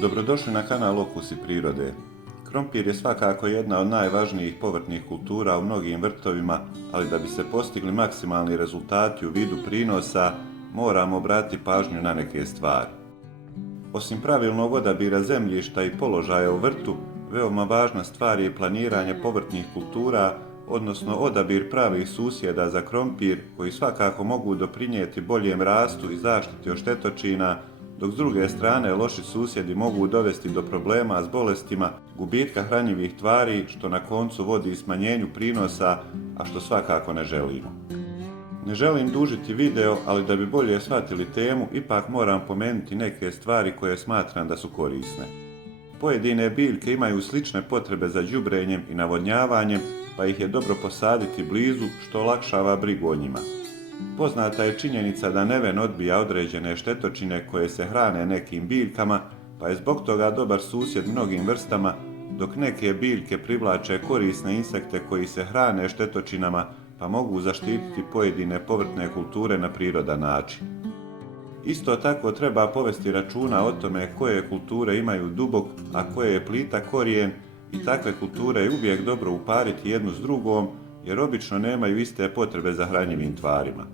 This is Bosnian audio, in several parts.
Dobrodošli na kanal Okusi prirode. Krompir je svakako jedna od najvažnijih povrtnih kultura u mnogim vrtovima, ali da bi se postigli maksimalni rezultati u vidu prinosa, moramo obratiti pažnju na neke stvari. Osim pravilnog odabira zemljišta i položaja u vrtu, veoma važna stvar je planiranje povrtnih kultura, odnosno odabir pravih susjeda za krompir koji svakako mogu doprinijeti boljem rastu i zaštiti od štetočina, dok s druge strane loši susjedi mogu dovesti do problema s bolestima, gubitka hranjivih tvari, što na koncu vodi i smanjenju prinosa, a što svakako ne želimo. Ne želim dužiti video, ali da bi bolje shvatili temu, ipak moram pomenuti neke stvari koje smatram da su korisne. Pojedine biljke imaju slične potrebe za đubrenjem i navodnjavanjem, pa ih je dobro posaditi blizu, što olakšava brigu o njima. Poznata je činjenica da neven odbija određene štetočine koje se hrane nekim biljkama, pa je zbog toga dobar susjed mnogim vrstama, dok neke biljke privlače korisne insekte koji se hrane štetočinama, pa mogu zaštititi pojedine povrtne kulture na prirodan način. Isto tako treba povesti računa o tome koje kulture imaju dubok, a koje je plitak korijen, i takve kulture je uvijek dobro upariti jednu s drugom, jer obično nemaju iste potrebe za hranjivim tvarima.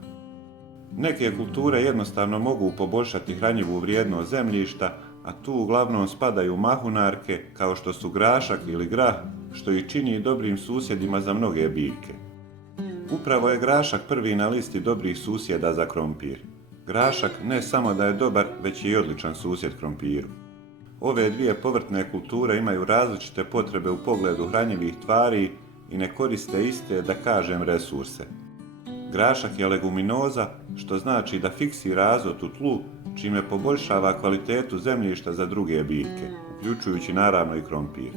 Neke kulture jednostavno mogu poboljšati hranjivu vrijednost zemljišta, a tu uglavnom spadaju mahunarke kao što su grašak ili grah, što ih čini dobrim susjedima za mnoge biljke. Upravo je grašak prvi na listi dobrih susjeda za krompir. Grašak ne samo da je dobar, već je i odličan susjed krompiru. Ove dvije povrtne kulture imaju različite potrebe u pogledu hranjivih tvari i ne koriste iste, da kažem, resurse. Grašak je leguminoza, što znači da fiksira azot u tlu, čime poboljšava kvalitetu zemljišta za druge biljke, uključujući naravno i krompir.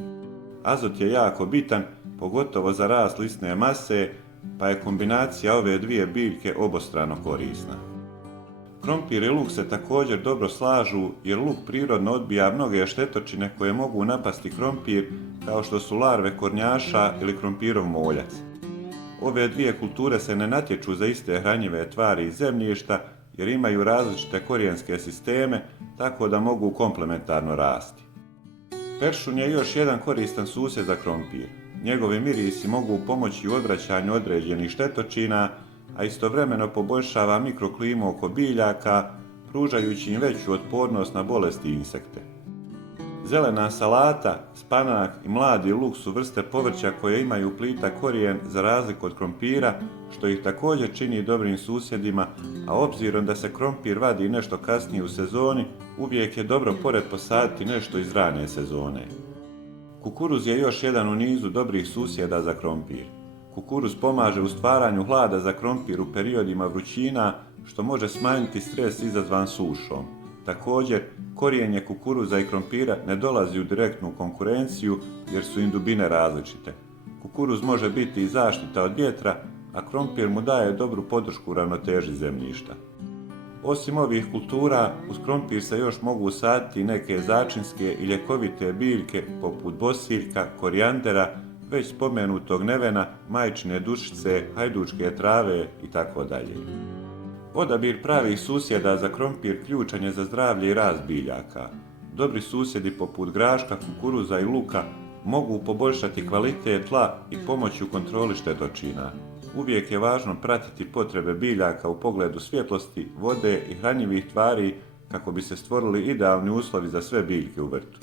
Azot je jako bitan, pogotovo za rast lisne mase, pa je kombinacija ove dvije biljke obostrano korisna. Krompir i luk se također dobro slažu, jer luk prirodno odbija mnoge štetočine koje mogu napasti krompir, kao što su larve kornjaša ili krompirov moljac. Ove dvije kulture se ne natječu za iste hranjive tvari iz zemljišta, jer imaju različite korijenske sisteme, tako da mogu komplementarno rasti. Peršun je još jedan koristan susjed za krompir. Njegovi mirisi mogu pomoći u odvraćanju određenih štetočina, a istovremeno poboljšava mikroklimu oko biljaka, pružajući im veću otpornost na bolesti i insekte. Zelena salata, spanak i mladi luk su vrste povrća koje imaju plitak korijen za razliku od krompira, što ih također čini dobrim susjedima, a obzirom da se krompir vadi nešto kasnije u sezoni, uvijek je dobro pored posaditi nešto iz rane sezone. Kukuruz je još jedan u nizu dobrih susjeda za krompir. Kukuruz pomaže u stvaranju hlada za krompir u periodima vrućina, što može smanjiti stres izazvan sušom. Također, korijenje kukuruza i krompira ne dolazi u direktnu konkurenciju jer su im dubine različite. Kukuruz može biti i zaštita od vjetra, a krompir mu daje dobru podršku ravnoteži zemljišta. Osim ovih kultura, uz krompir se još mogu saditi neke začinske i ljekovite biljke poput bosiljka, korijandera, već spomenutog nevena, majčine dušice, hajdučke trave itd. Odabir pravih susjeda za krompir ključan je za zdravlje i rast biljaka. Dobri susjedi poput graška, kukuruza i luka mogu poboljšati kvalitet tla i pomoći u kontroli štetočina. Uvijek je važno pratiti potrebe biljaka u pogledu svjetlosti, vode i hranjivih tvari kako bi se stvorili idealni uslovi za sve biljke u vrtu.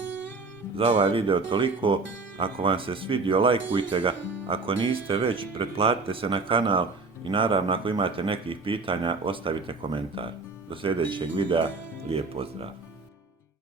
Za ovaj video toliko. Ako vam se svidio, lajkujte ga, ako niste već, pretplatite se na kanal i naravno ako imate nekih pitanja, ostavite komentar. Do sljedećeg videa, lijep pozdrav!